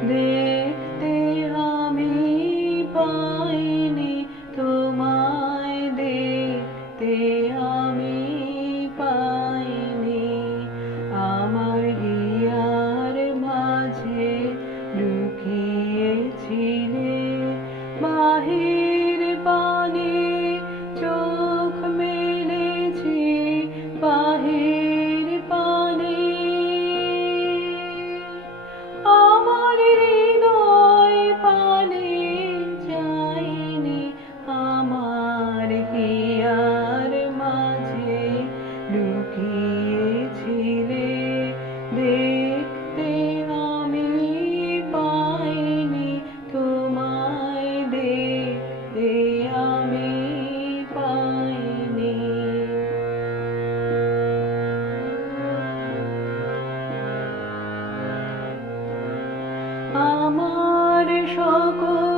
The আমার সকল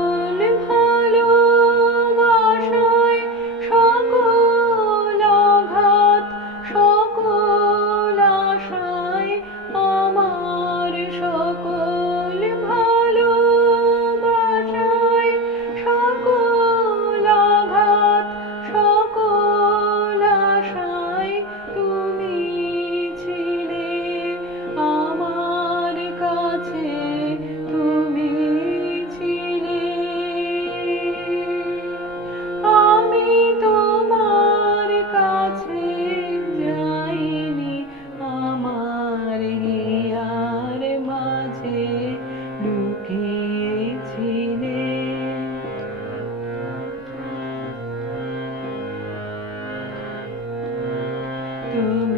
Oh.